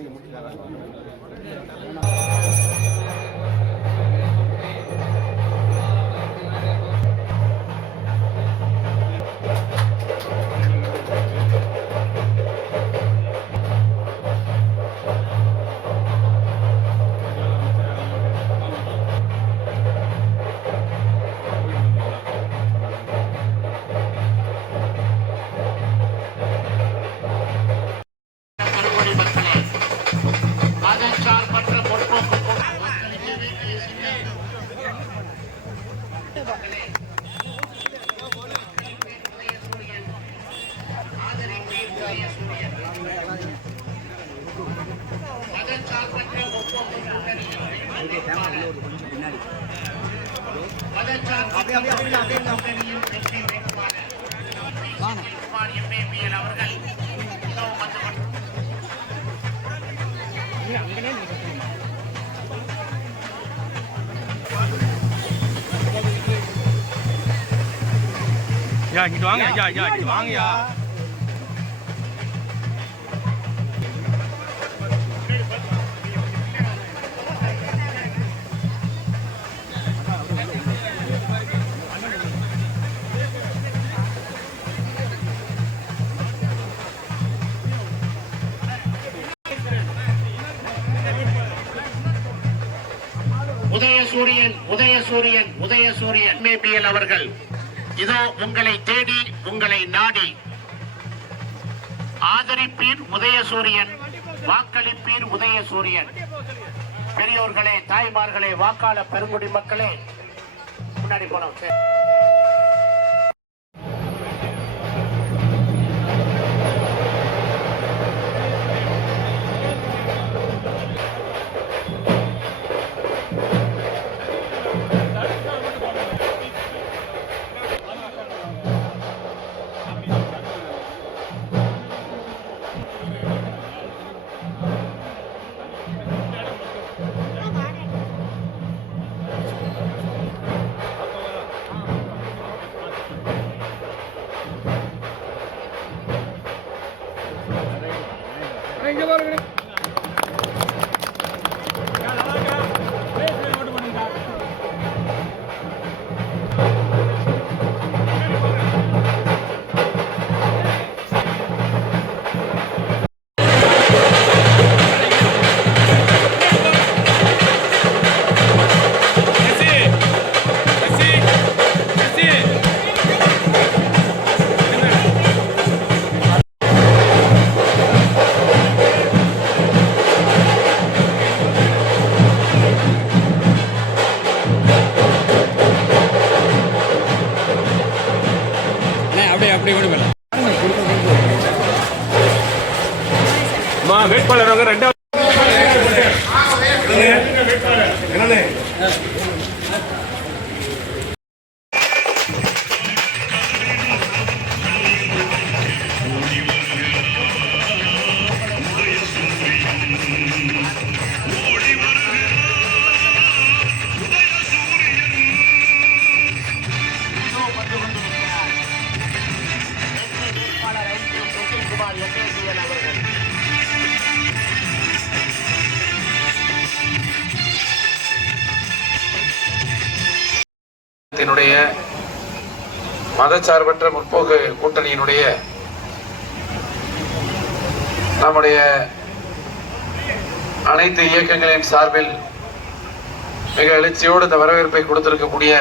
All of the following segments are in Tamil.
Ja, இங்கிட்டு வாங்க ஐயா, ஐயா இங்கிட்டு வாங்கயா. உதயசூரியன் உதயசூரியன் உதயசூரியன் மேபியல் அவர்கள் இதோ உங்களை தேடி உங்களை நாடி ஆதரிப்பீர் உதயசூரியன், வாக்களிப்பீர் உதயசூரியன். பெரியோர்களே, தாய்மார்களே, வாக்காளர் பெருங்குடி மக்களே, முன்னாடி போனோம். வேட்பாளர் ரெண்டாவது மதச்சார்பற்ற முற்போக்கு கூட்டணியினுடைய நம்முடைய அனைத்து இயக்கங்களின் சார்பில் மிக எழுச்சியோடு இந்த வரவேற்பை கொடுத்திருக்கக்கூடிய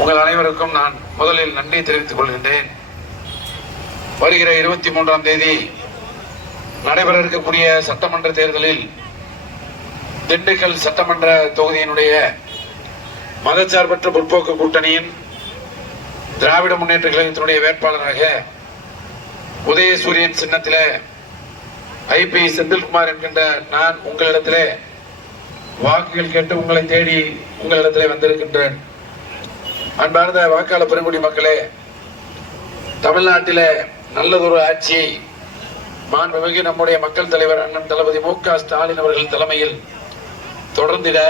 உங்கள் அனைவருக்கும் நான் முதலில் நன்றி தெரிவித்துக் கொள்கின்றேன். வருகிற 23ஆம் தேதி நடைபெற இருக்கக்கூடிய சட்டமன்ற தேர்தலில் திண்டுக்கல் சட்டமன்ற தொகுதியினுடைய மதச்சார்பற்ற முற்போக்கு கூட்டணியின் திராவிட முன்னேற்ற கழகத்தினுடைய வேட்பாளராக உதயசூரியன் சின்னத்தில ஐபி செந்தில்குமார் என்கின்ற நான் உங்களிடத்திலே வாக்குகள் கேட்டு உங்களை தேடி உங்களிடத்திலே வந்திருக்கின்றேன். அன்பார்ந்த வாக்காளர் பெருங்குடி மக்களே, தமிழ்நாட்டிலே நல்லதொரு ஆட்சியை மாண்புமிகு நம்முடைய மக்கள் தலைவர் அண்ணன் தளபதி மு.க. ஸ்டாலின் அவர்கள் தலைமையில் தொடர்ந்திட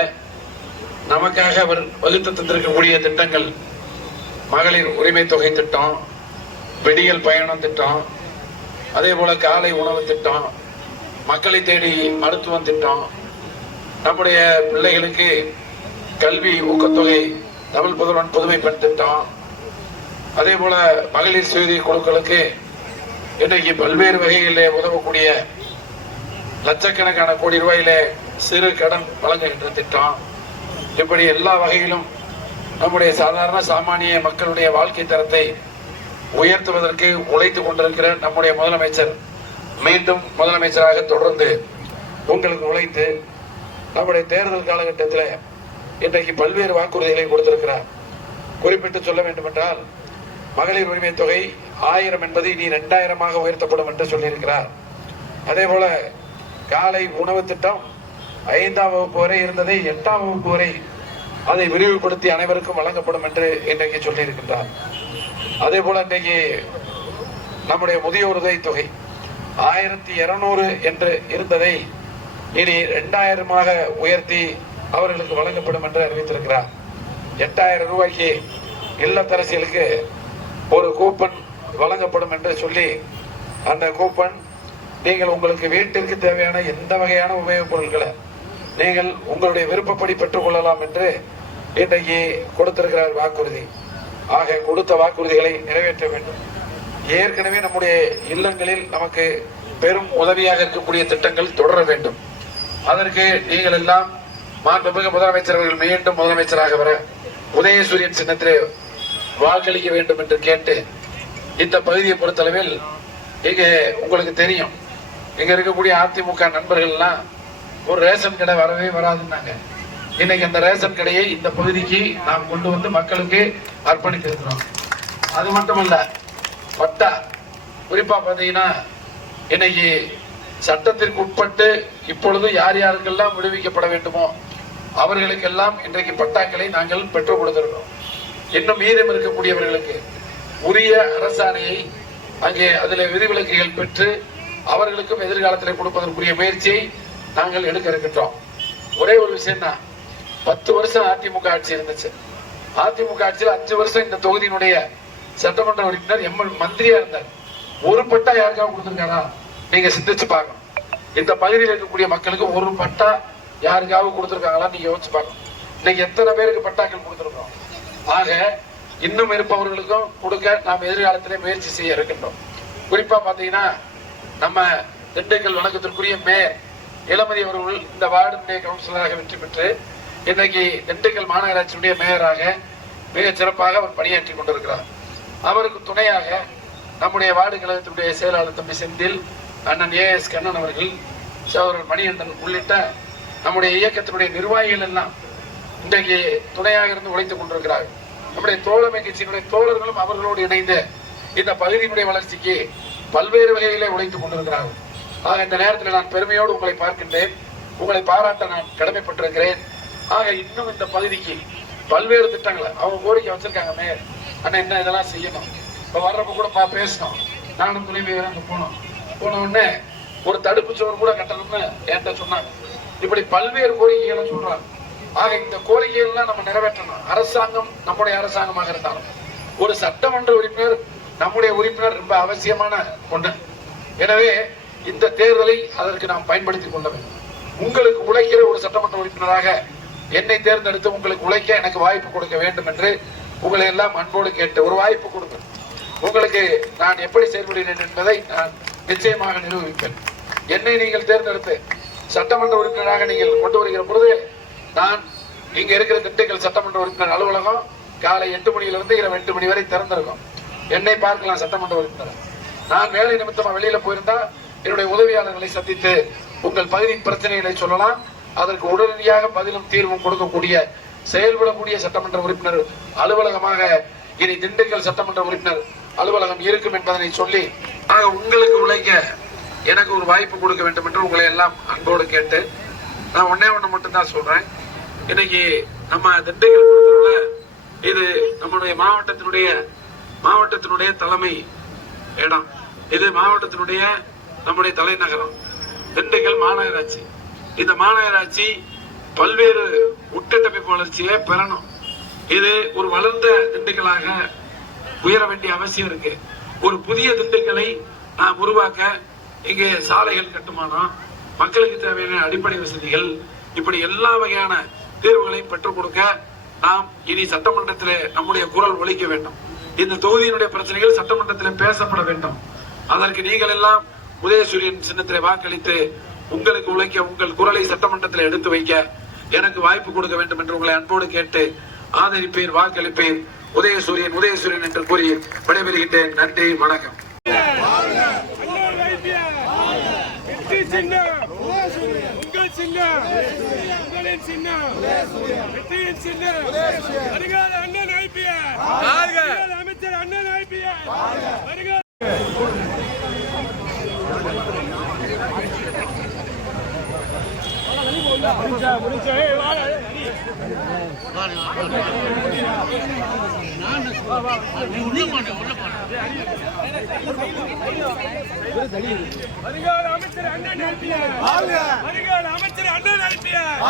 நமக்காக அவர் வகுத்து தந்திருக்கக்கூடிய திட்டங்கள் மகளிர் உரிமை தொகை திட்டம், விடியல் பயணம் திட்டம், அதே போல காலை உணவு திட்டம், மக்களை தேடி மருத்துவம் திட்டம், நம்முடைய பிள்ளைகளுக்கு கல்வி ஊக்கத்தொகை, தமிழ் புதல்வன் புதுமை பெண் திட்டம், அதே போல மகளிர் சுய குழுக்களுக்கு இன்றைக்கு பல்வேறு வகைகளிலே உதவக்கூடிய லட்சக்கணக்கான கோடி ரூபாயிலே சிறு கடன் வழங்குகின்ற திட்டம், இப்படி எல்லா வகையிலும் நம்முடைய சாதாரண சாமானிய மக்களுடைய வாழ்க்கை தரத்தை உயர்த்துவதற்கு உழைத்துக் கொண்டிருக்கிற நம்முடைய முதலமைச்சர் மீண்டும் முதலமைச்சராக தொடர்ந்து உங்களுக்கு உழைத்து நம்முடைய தேர்தல் காலகட்டத்தில் இன்றைக்கு பல்வேறு வாக்குறுதிகளை கொடுத்திருக்கிறார். குறிப்பிட்டு சொல்ல வேண்டும் என்றால், மகளிர் உரிமை தொகை 1000 என்பது இனி 2000 உயர்த்தப்படும் என்று சொல்லியிருக்கிறார். அதே போல காலை உணவு திட்டம் 5ஆம் வகுப்பு வரை இருந்ததை 8ஆம் வகுப்பு வரை அதை விரிவுபடுத்தி அனைவருக்கும் வழங்கப்படும் என்று இன்றைக்கு சொல்லியிருக்கின்றார். அதே போல இன்றைக்கு நம்முடைய முதியோர் உதவி தொகை 1200 என்று இருந்ததை இனி 2000 உயர்த்தி அவர்களுக்கு வழங்கப்படும் என்று அறிவித்திருக்கிறார். 8000 ரூபாய்க்கு இல்லத்தரசிகளுக்கு ஒரு கூப்பன் வழங்கப்படும் என்று சொல்லி, அந்த கூப்பன் நீங்கள் உங்களுக்கு வீட்டிற்கு தேவையான எந்த வகையான உபயோகப் பொருட்களை நீங்கள் உங்களுடைய விருப்பப்படி பெற்றுக் கொள்ளலாம் என்று இன்றைக்கு கொடுத்திருக்கிறார் வாக்குறுதி. ஆக கொடுத்த வாக்குறுதிகளை நிறைவேற்ற வேண்டும். ஏற்கனவே நம்முடைய இல்லங்களில் நமக்கு பெரும் உதவியாக இருக்கக்கூடிய திட்டங்கள் தொடர வேண்டும். அதற்கு நீங்கள் எல்லாம் மாண்புமிகு முதலமைச்சர் அவர்கள் மீண்டும் முதலமைச்சராக வர உதயசூரியன் சின்னத்திலே வாக்களிக்க வேண்டும் என்று கேட்டு, இந்த பகுதியை பொறுத்தளவில் இங்கே உங்களுக்கு தெரியும், இங்க இருக்கக்கூடிய அதிமுக நண்பர்கள் எல்லாம் ஒரு ரேஷன் கடை வரவே வராதுன்னாங்க. இன்னைக்கு அந்த ரேஷன் கடையை இந்த பகுதிக்கு நாம் கொண்டு வந்து மக்களுக்கு அர்ப்பணித்திருக்கிறோம். அது மட்டுமல்ல, பட்டா குறிப்பா பாத்தீங்கன்னா இன்னைக்கு சட்டத்திற்கு உட்பட்டு இப்பொழுது யார் யாருக்கெல்லாம் விடுவிக்கப்பட வேண்டுமோ அவர்களுக்கெல்லாம் இன்றைக்கு பட்டாக்களை நாங்கள் பெற்றுக் கொடுத்திருக்கிறோம். இன்னும் மீதம் இருக்கக்கூடியவர்களுக்கு உரிய அரசாணையை அங்கே அதில் விதிவிலக்குகள் பெற்று அவர்களுக்கும் எதிர்காலத்தில் கொடுப்பதற்குரிய முயற்சியை நாங்கள் எடுக்க இருக்கின்றோம். ஒரே ஒரு விஷயம் தான், 10 வருஷம் அதிமுக ஆட்சி இருந்துச்சு. அதிமுக ஆட்சியில் 5 வருஷம் இந்த தொகுதியினுடைய சட்டமன்ற உறுப்பினர் மந்திரியா இருந்தார். ஒரு பட்டா யாருக்காவது கொடுத்திருக்காரா? நீங்க சிந்திச்சு பார்க்கணும். இந்த பகுதியில் இருக்கக்கூடிய மக்களுக்கு ஒரு பட்டா யாருக்காவது கொடுத்திருக்காங்களா? நீங்க யோசிச்சு பார்க்கணும். இன்னைக்கு எத்தனை பேருக்கு பட்டாக்கள் கொடுத்திருக்கோம். ஆக இன்னும் இருப்பவர்களுக்கும் கொடுக்க நாம் எதிர்காலத்திலே முயற்சி செய்ய இருக்கின்றோம். குறிப்பா பாத்தீங்கன்னா, நம்ம திண்டுக்கல் வணக்கத்திற்குரிய மேயர் இளமதி அவர்கள் இந்த வார்டுடைய கவுன்சிலராக வெற்றி பெற்று இன்றைக்கு திண்டுக்கல் மாநகராட்சியுடைய மேயராக மிக சிறப்பாக அவர் பணியாற்றி கொண்டிருக்கிறார். அவருக்கு துணையாக நம்முடைய வார்டு கழகத்தினுடைய செயலாளர் தம்பி செந்தில், அண்ணன் AS கண்ணன் அவர்கள், சகோதரர் மணிகண்டன் உள்ளிட்ட நம்முடைய இயக்கத்தினுடைய நிர்வாகிகள் எல்லாம் இன்றைக்கு துணையாக இருந்து உழைத்துக் கொண்டிருக்கிறார்கள். நம்முடைய தோழமை கட்சியினுடைய தோழர்களும் அவர்களோடு இணைந்து இந்த பகுதியினுடைய வளர்ச்சிக்கு பல்வேறு வகையிலே உழைத்துக் கொண்டிருக்கிறார்கள். ஆக இந்த நேரத்தில் நான் பெருமையோடு உங்களை பார்க்கின்றேன். உங்களை பாராட்ட நான் கடமைப்பட்டிருக்கிறேன். ஆக இன்னும் இந்த பகுதிக்கு பல்வேறு திட்டங்களை அவங்க கோரிக்கை வச்சிருக்காங்க. மேயர் அண்ணா என்ன இதெல்லாம் செய்யணும். இப்ப வர்றப்ப கூட பேசணும். நானும் துணை மேயர் அங்க போன உடனே ஒரு தடுப்பு சுவர் கூட கட்டணும்னு என்கிட்ட சொன்னாங்க. இப்படி பல்வேறு கோரிக்கைகளை சொல்றாங்க. ஆக இந்த கோரிக்கைகள்லாம் நம்ம நிறைவேற்றணும். அரசாங்கம் நம்முடைய அரசாங்கமாக இருந்தாலும் ஒரு சட்டமன்ற உறுப்பினர் நம்முடைய உறுப்பினர் ரொம்ப அவசியமான ஒன்று. எனவே இந்த தேர்தலை அதற்கு நாம் பயன்படுத்திக் கொள்ள வேண்டும். உங்களுக்கு உழைக்கிற ஒரு சட்டமன்ற உறுப்பினராக என்னை தேர்ந்தெடுத்து உங்களுக்கு உழைக்க எனக்கு வாய்ப்பு கொடுக்க வேண்டும் என்று உங்களை எல்லாம் அன்போடு கேட்டு ஒரு வாய்ப்பு கொடுங்க. உங்களுக்கு நான் எப்படி செயல்படுகிறேன் என்பதை நான் நிச்சயமாக நிரூபிப்பேன். என்னை நீங்கள் தேர்ந்தெடுத்து சட்டமன்ற உறுப்பினராக நீங்கள் கொண்டு வருகிற பொழுது, நான் இங்க இருக்கிற திண்டுக்கல் சட்டமன்ற உறுப்பினர் அலுவலகம் காலை 8 மணியிலிருந்து இரவு 8 மணி வரை திறந்திருக்கும். என்னை பார்க்கலாம் சட்டமன்ற உறுப்பினர். நான் வேலை நிமித்தமா வெளியில போயிருந்தா என்னுடைய உதவியாளர்களை சந்தித்து உங்கள் பகுதியின் பிரச்சனைகளை சொல்லலாம். அதற்கு உடனடியாக பதிலும் தீர்வும் கொடுக்கக்கூடிய செயல்படக்கூடிய சட்டமன்ற உறுப்பினர் அலுவலகமாக இனி திண்டுக்கல் சட்டமன்ற உறுப்பினர் அலுவலகம் இருக்கும் என்பதனை சொல்லி, ஆக உங்களுக்கு உழைக்க எனக்கு ஒரு வாய்ப்பு கொடுக்க வேண்டும் என்று உங்களை எல்லாம் அன்போடு கேட்டு, நான் ஒன்னே ஒண்ணு மட்டும் தான் சொல்றேன். இன்னைக்கு நம்ம திண்டுக்கல் பொறுத்தவரை இது நம்முடைய மாவட்டத்தினுடைய தலைமை இடம். இது மாவட்டத்தினுடைய நம்முடைய தலைநகரம் திண்டுக்கல் மாநகராட்சி. இந்த மாநகராட்சி பல்வேறு உட்கட்டமைப்பு வளர்ச்சியை பெறணும். இது ஒரு வளர்ந்த திண்டுக்கலாக உயர வேண்டிய அவசியம் இருக்கு. ஒரு புதிய திண்டுக்கலை நாம் உருவாக்க இங்கே சாலைகள் கட்டுமானம், மக்களுக்கு தேவையான அடிப்படை வசதிகள், இப்படி எல்லா வகையான தீர்வுகளையும் பெற்றுக் கொடுக்க நாம் இனி சட்டமன்றத்திலே நம்முடைய குரல் ஒலிக்க வேண்டும். இந்த தொகுதியினுடைய பிரச்சனைகள் சட்டமன்றத்தில் பேசப்பட வேண்டும். அதற்கு நீங்கள் எல்லாம் உதயசூரியன் சின்னத்திலே வாக்களித்து உங்களுக்கு உழைக்க, உங்கள் குரலை சட்டமன்றத்தில் எடுத்து வைக்க எனக்கு வாய்ப்பு கொடுக்க வேண்டும் என்று உங்களை அன்போடு கேட்டு ஆதரிப்பேன், வாக்களிப்பேன். உதயசூரியன் உதயசூரியன் என்று கூறி விடைபெறுகின்றேன். நன்றி, வணக்கம். உங்கள் சின்னம், உங்களின் சின்னம், வெற்றியின் சின்னம். வருகால அண்ணன் ஐபிஆர், அமைச்சர் அண்ணன் ஐபிஆர். வருகால அமைச்சர் அண்ணன் ஐபிஆர், வருகால அமைச்சர் அண்ணன் ஐபிஆர்.